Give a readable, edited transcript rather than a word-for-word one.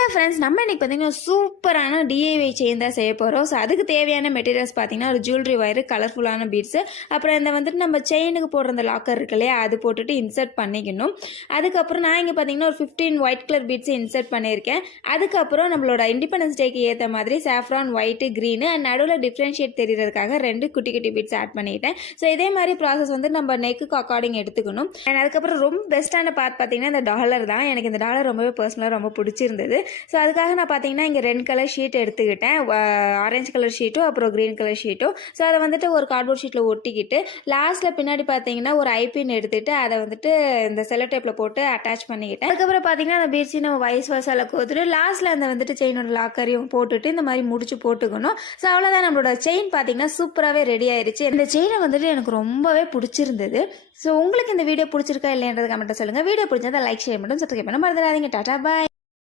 Hello friends, நம்ம இன்றைக்கி பார்த்திங்கன்னா சூப்பரான டிஐஒய் செயின் தான் செய்ய போகிறோம். ஸோ அதுக்கு தேவையான மெட்டீரியல்ஸ் பார்த்திங்கன்னா ஒரு ஜுவல்லரி ஒயரு, கலர்ஃபுல்லான பீட்ஸு, அப்புறம் இந்த வந்துட்டு நம்ம செயினுக்கு போடுற அந்த லாக்கர் இருக்கு இல்லையா, அது போட்டுட்டு இன்சர்ட் பண்ணிக்கணும். அதுக்கப்புறம் நான் இங்கே பார்த்திங்கன்னா ஒரு 15 ஒயிட் கலர் பீட்ஸு இன்சர்ட் பண்ணியிருக்கேன். அதுக்கப்புறம் நம்மளோட இண்டிபெண்டன்ஸ் டேக்கு ஏற்ற மாதிரி சாஃப்ரான் ஒயிட்டு க்ரீனு அண்ட் நடுவில் டிஃப்ரென்ஷியேட் தெரியறதுக்காக 2 குட்டி குட்டி பீட்ஸ் ஆட் பண்ணிட்டேன். ஸோ இதே மாதிரி ப்ராசஸ் வந்து நம்ம நெக்குக்கு அக்கார்டிங் எடுத்துக்கணும். அண்ட் அதுக்கப்புறம் ரொம்ப பெஸ்ட்டான பார்ட் பார்த்திங்கன்னா இந்த டாலர் தான். எனக்கு இந்த டாலர் ரொம்பவே பர்சனலாக ரொம்ப பிடிச்சிருந்தது. ஸோ அதுக்காக நான் பார்த்தீங்கன்னா இங்கே 2 கலர் ஷீட் எடுத்துக்கிட்டேன். ஆரஞ்சு கலர் ஷீட்டும் அப்புறம் க்ரீன் கலர் ஷீட்டும். ஸோ அதை வந்துட்டு ஒரு கார்ட்போர்ட் ஷீட்டில் ஒட்டிக்கிட்டு லாஸ்ட்டில் பின்னாடி பார்த்தீங்கன்னா ஒரு ஐபின் எடுத்துகிட்டு அதை வந்துட்டு இந்த செல்லோ டேப்பில் போட்டு அட்டாச் பண்ணிக்கிட்டேன். அதுக்கப்புறம் பார்த்தீங்கன்னா அந்த பீட்ஸையும் நம்ம வயசு வயசால் கோத்துட்டு லாஸ்ட்டில் அந்த வந்துட்டு செயினோட லாக்கரையும் போட்டுட்டு இந்த மாதிரி முடிச்சு போட்டுக்கணும். ஸோ அவ்வளோதான், நம்மளோட செயின் பார்த்தீங்கன்னா சூப்பராகவே ரெடி ஆயிடுச்சு. இந்த செயினை வந்துட்டு எனக்கு ரொம்பவே பிடிச்சிருந்தது. ஸோ உங்களுக்கு இந்த வீடியோ பிடிச்சிருக்கா இல்லைன்றது கமெண்ட்டை சொல்லுங்கள். வீடியோ பிடிச்சதை லைக் ஷேர் மட்டும் சப்ஸ்கிரைப் பண்ண மறந்துடாதீங்க. டாடா பாய்.